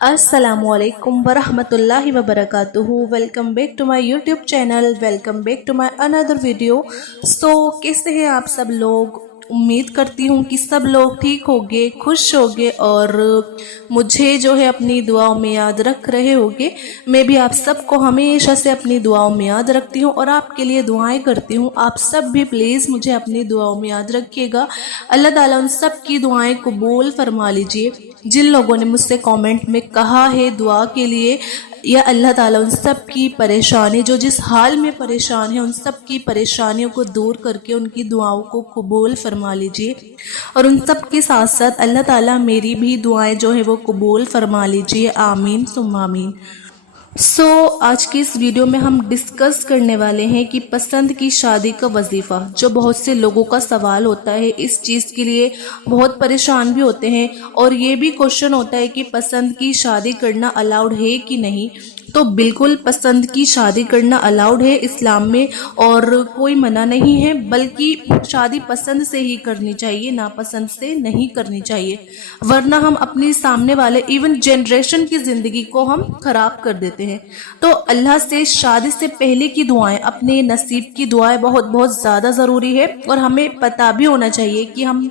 السلام علیکم ورحمۃ اللہ وبرکاتہ. Welcome back to my YouTube channel. Welcome back to my اندر ویڈیو. کیسے ہیں آپ سب لوگ؟ امید کرتی ہوں کہ سب لوگ ٹھیک ہوگے، خوش ہوگے اور مجھے جو ہے اپنی دعاؤں میں یاد رکھ رہے ہوگے. میں بھی آپ سب کو ہمیشہ سے اپنی دعاؤں میں یاد رکھتی ہوں اور آپ کے لیے دعائیں کرتی ہوں. آپ سب بھی پلیز مجھے اپنی دعاؤں میں یاد رکھیے گا. اللہ تعالیٰ ان سب کی دعائیں قبول فرما لیجئے. جن لوگوں نے مجھ سے کامنٹ میں کہا ہے دعا کے لیے، یا اللہ تعالیٰ ان سب کی پریشانی، جو جس حال میں پریشان ہیں ان سب کی پریشانیوں کو دور کر کے ان کی دعاؤں کو قبول فرما لیجئے. اور ان سب کے ساتھ ساتھ اللہ تعالیٰ میری بھی دعائیں جو ہیں وہ قبول فرما لیجئے. آمین ثم آمین. آج کی اس ویڈیو میں ہم ڈسکس کرنے والے ہیں کہ پسند کی شادی کا وظیفہ، جو بہت سے لوگوں کا سوال ہوتا ہے. اس چیز کے لیے بہت پریشان بھی ہوتے ہیں اور یہ بھی کوشچن ہوتا ہے کہ پسند کی شادی کرنا الاؤڈ ہے کہ نہیں. تو بالکل پسند کی شادی کرنا الاؤڈ ہے اسلام میں، اور کوئی منع نہیں ہے، بلکہ شادی پسند سے ہی کرنی چاہیے، ناپسند سے نہیں کرنی چاہیے. ورنہ ہم اپنی سامنے والے ایون جنریشن کی زندگی کو ہم خراب کر دیتے ہیں. تو اللہ سے شادی سے پہلے کی دعائیں، اپنے نصیب کی دعائیں بہت بہت زیادہ ضروری ہے، اور ہمیں پتہ بھی ہونا چاہیے کہ ہم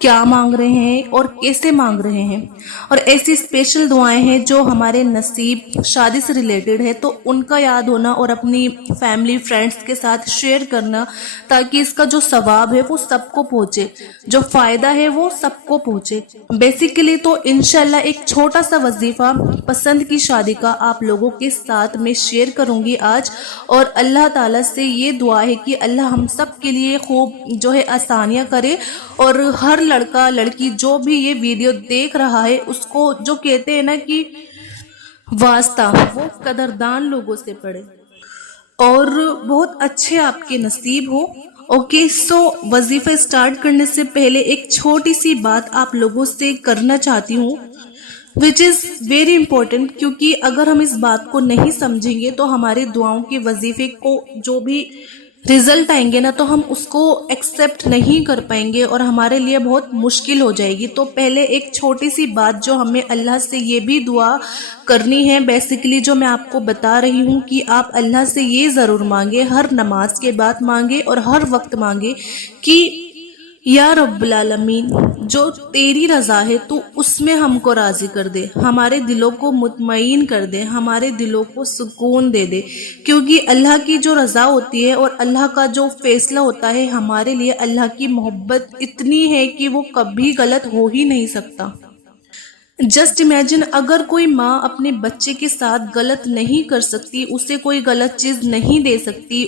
کیا مانگ رہے ہیں اور کیسے مانگ رہے ہیں. اور ایسی اسپیشل دعائیں ہیں جو ہمارے نصیب شادی سے ریلیٹڈ ہے، تو ان کا یاد ہونا اور اپنی فیملی فرینڈس کے ساتھ شیئر کرنا، تاکہ اس کا جو ثواب ہے وہ سب کو پہنچے، جو فائدہ ہے وہ سب کو پہنچے. بیسیکلی تو انشاءاللہ ایک چھوٹا سا وظیفہ پسند کی شادی کا آپ لوگوں کے ساتھ میں شیئر کروں گی آج. اور اللہ تعالیٰ سے یہ دعا ہے کہ اللہ ہم سب کے لیے خوب جو ہے آسانیاں کرے، اور ہر لڑکا لڑکی جو بھی یہ ویڈیو دیکھ رہا ہے اس کو، جو کہتے ہیں نا کہ واسطہ، وہ قدردان لوگوں سے پڑے اور بہت اچھے آپ کے نصیب ہو. اوکے، وظیفہ سٹارٹ کرنے سے پہلے ایک چھوٹی سی بات آپ لوگوں سے کرنا چاہتی ہوں، which is very important. کیونکہ اگر ہم اس بات کو نہیں سمجھیں گے تو ہمارے دعاؤں کے وظیفے کو جو بھی رزلٹ آئیں گے نا، تو ہم اس کو ایکسیپٹ نہیں کر پائیں گے اور ہمارے لیے بہت مشکل ہو جائے گی. تو پہلے ایک چھوٹی سی بات جو ہمیں اللہ سے یہ بھی دعا کرنی ہے، بیسیکلی جو میں آپ کو بتا رہی ہوں، کہ آپ اللہ سے یہ ضرور مانگے، ہر نماز کے بعد مانگے اور ہر وقت مانگے کہ یا رب العالمین، جو تیری رضا ہے تو اس میں ہم کو راضی کر دے، ہمارے دلوں کو مطمئن کر دے، ہمارے دلوں کو سکون دے دے. کیونکہ اللہ کی جو رضا ہوتی ہے اور اللہ کا جو فیصلہ ہوتا ہے ہمارے لیے، اللہ کی محبت اتنی ہے کہ وہ کبھی غلط ہو ہی نہیں سکتا. جسٹ امیجن، اگر کوئی ماں اپنے بچے کے ساتھ غلط نہیں کر سکتی، اسے کوئی غلط چیز نہیں دے سکتی،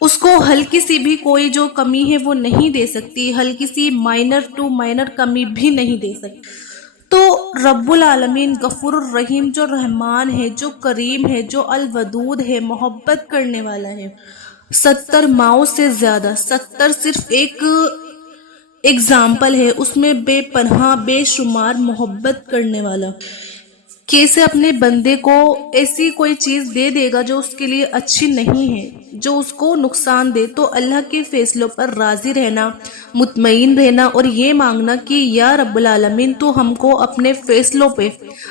اس کو ہلکی سی بھی کوئی جو کمی ہے وہ نہیں دے سکتی، ہلکی سی مائنر ٹو مائنر کمی بھی نہیں دے سکتی، تو رب العالمین غفور الرحیم، جو رحمان ہے، جو کریم ہے، جو الودود ہے، محبت کرنے والا ہے، 70 ماؤں سے زیادہ، 70 صرف ایک ایگزامپل ہے، اس میں بے پناہ بے شمار محبت کرنے والا، کیسے اپنے بندے کو ایسی کوئی چیز دے دے گا جو اس کے لیے اچھی نہیں ہے، جو اس کو نقصان دے. تو اللہ کے فیصلوں پر راضی رہنا، مطمئن رہنا، اور یہ مانگنا کہ یا رب العالمین تو ہم کو اپنے فیصلوں پہ،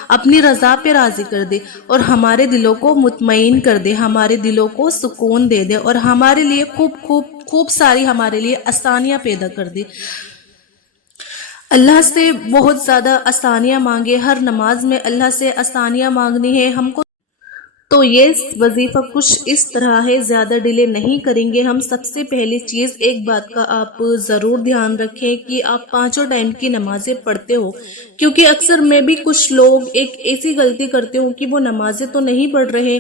اپنی رضا پہ راضی کر دے، اور ہمارے دلوں کو مطمئن کر دے، ہمارے دلوں کو سکون دے دے، اور ہمارے لیے خوب ساری ہمارے لیے آسانیاں پیدا کر دے. اللہ سے بہت زیادہ آسانیاں مانگے، ہر نماز میں اللہ سے آسانیاں مانگنی ہے ہم کو. تو یہ وظیفہ کچھ اس طرح ہے، زیادہ ڈیلے نہیں کریں گے ہم. سب سے پہلی چیز، ایک بات کا آپ ضرور دھیان رکھیں کہ آپ 5 ٹائم کی نمازیں پڑھتے ہو. کیونکہ اکثر میں بھی کچھ لوگ ایک ایسی غلطی کرتے ہوں کہ وہ نمازیں تو نہیں پڑھ رہے،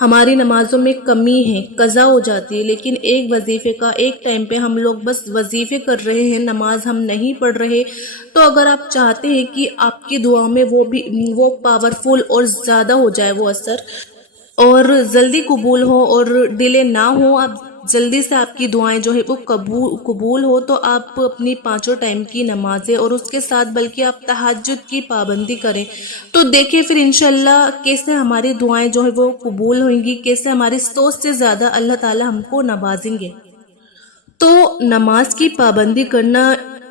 ہماری نمازوں میں کمی ہے، قضا ہو جاتی ہے، لیکن ایک وظیفے کا ایک ٹائم پہ ہم لوگ بس وظیفے کر رہے ہیں، نماز ہم نہیں پڑھ رہے. تو اگر آپ چاہتے ہیں کہ آپ کی دعا میں وہ پاورفل اور زیادہ ہو جائے وہ اثر، اور جلدی قبول ہو اور ڈیلے نہ ہو، اب جلدی سے آپ کی دعائیں جو ہے وہ قبول ہو، تو آپ اپنی 5 ٹائم کی نمازیں اور اس کے ساتھ بلکہ آپ تہجد کی پابندی کریں. تو دیکھیں پھر انشاءاللہ کیسے ہماری دعائیں جو ہے وہ قبول ہوئیں گی، کیسے ہماری سوچ سے زیادہ اللہ تعالی ہم کو نوازیں گے. تو نماز کی پابندی کرنا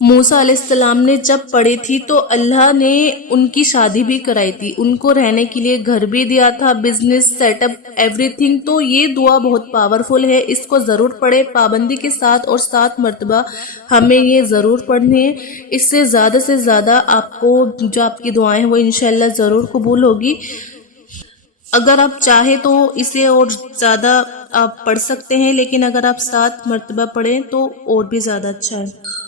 موسیٰ علیہ السلام نے جب پڑھی تھی تو اللہ نے ان کی شادی بھی کرائی تھی، ان کو رہنے کے لیے گھر بھی دیا تھا، business set up everything. تو یہ دعا بہت پاورفل ہے، اس کو ضرور پڑھیں پابندی کے ساتھ، اور 7 مرتبہ ہمیں یہ ضرور پڑھنی ہے۔ اس سے زیادہ آپ کو جو آپ کی دعائیں ہیں وہ انشاءاللہ ضرور قبول ہوگی۔ اگر آپ چاہیں تو اسے اور زیادہ آپ پڑھ سکتے ہیں، لیکن اگر آپ 7 مرتبہ پڑھیں تو اور بھی زیادہ اچھا ہے۔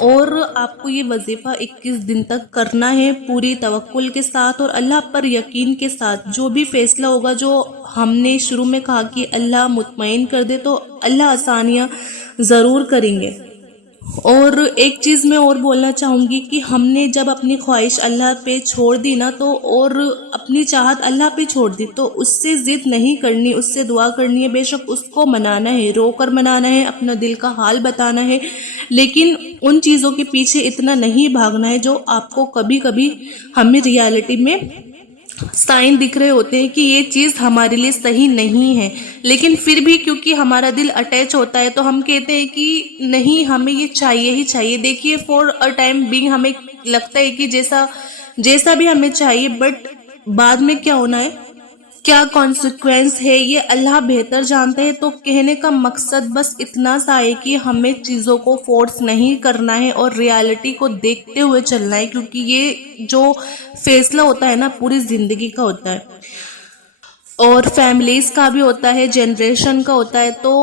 اور آپ کو یہ وظیفہ 21 دن تک کرنا ہے پوری توکل کے ساتھ اور اللہ پر یقین کے ساتھ۔ جو بھی فیصلہ ہوگا، جو ہم نے شروع میں کہا کہ اللہ مطمئن کر دے، تو اللہ آسانیاں ضرور کریں گے۔ اور ایک چیز میں اور بولنا چاہوں گی کہ ہم نے جب اپنی خواہش اللہ پہ چھوڑ دی نا، تو اور اپنی چاہت اللہ پہ چھوڑ دی، تو اس سے ضد نہیں کرنی، اس سے دعا کرنی ہے۔ بے شک اس کو منانا ہے، رو کر منانا ہے، اپنا دل کا حال بتانا ہے، لیکن ان چیزوں کے پیچھے اتنا نہیں بھاگنا ہے جو آپ کو کبھی کبھی ہمیں ریالٹی میں سائن دکھ رہے ہوتے ہیں کہ یہ چیز ہمارے لیے صحیح نہیں ہے، لیکن پھر بھی کیونکہ ہمارا دل اٹیچ ہوتا ہے تو ہم کہتے ہیں کہ نہیں، ہمیں یہ چاہیے ہی چاہیے۔ دیکھیے فور اے ٹائم بینگ ہمیں لگتا ہے کہ جیسا بھی ہمیں چاہیے، بٹ بعد میں کیا ہونا ہے، کیا کانسیکوینس ہے، یہ اللہ بہتر جانتے ہیں۔ تو کہنے کا مقصد بس اتنا سا ہے کہ ہمیں چیزوں کو فورس نہیں کرنا ہے اور ریالٹی کو دیکھتے ہوئے چلنا ہے، کیونکہ یہ جو فیصلہ ہوتا ہے نا پوری زندگی کا ہوتا ہے، اور فیملیز کا بھی ہوتا ہے، جنریشن کا ہوتا ہے۔ تو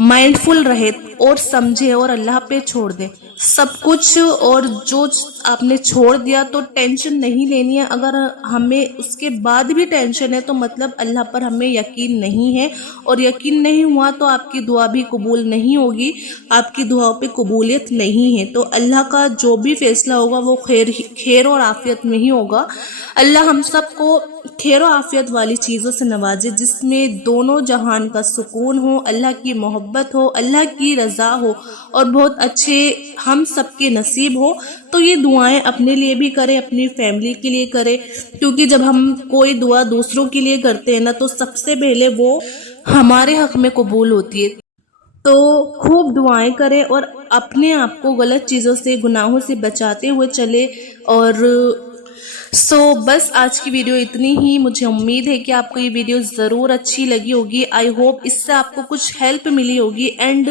مائنڈ فل رہے اور سمجھے اور اللہ پہ چھوڑ دے سب کچھ، اور جو آپ نے چھوڑ دیا تو ٹینشن نہیں لینی ہے۔ اگر ہمیں اس کے بعد بھی ٹینشن ہے تو مطلب اللہ پر ہمیں یقین نہیں ہے، اور یقین نہیں ہوا تو آپ کی دعا بھی قبول نہیں ہوگی، آپ کی دعاؤں پہ قبولیت نہیں ہے۔ تو اللہ کا جو بھی فیصلہ ہوگا وہ خیر اور عافیت میں ہی ہوگا۔ اللہ ہم سب کو خیر و عافیت والی چیزوں سے نوازے، جس میں دونوں جہان کا سکون ہو، اللہ کی محبت ہو، اللہ کی رضا ہو، اور بہت اچھے ہم سب کے نصیب ہو۔ تو یہ دعائیں اپنے لیے بھی کریں، اپنی فیملی کے لیے کریں، کیونکہ جب ہم کوئی دعا دوسروں کے لیے کرتے ہیں نا تو سب سے پہلے وہ ہمارے حق میں قبول ہوتی ہے۔ تو خوب دعائیں کریں اور اپنے آپ کو غلط چیزوں سے، گناہوں سے بچاتے ہوئے چلے۔ اور بس آج کی ویڈیو اتنی ہی۔ مجھے امید ہے کہ آپ کو یہ ویڈیو ضرور اچھی لگی ہوگی۔ آئی ہوپ اس سے آپ کو کچھ ہیلپ ملی ہوگی، and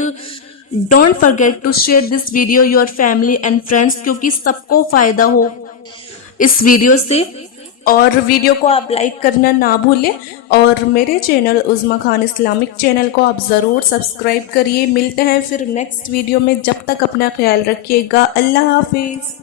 don't forget to share this video your family and friends, کیونکہ سب کو فائدہ ہو اس ویڈیو سے۔ اور ویڈیو کو آپ لائک کرنا نہ بھولیں، اور میرے چینل عظمیٰ خان اسلامک چینل کو آپ ضرور سبسکرائب کریے۔ ملتے ہیں پھر نیکسٹ ویڈیو میں، جب تک اپنا خیال رکھیے گا۔ اللہ حافظ۔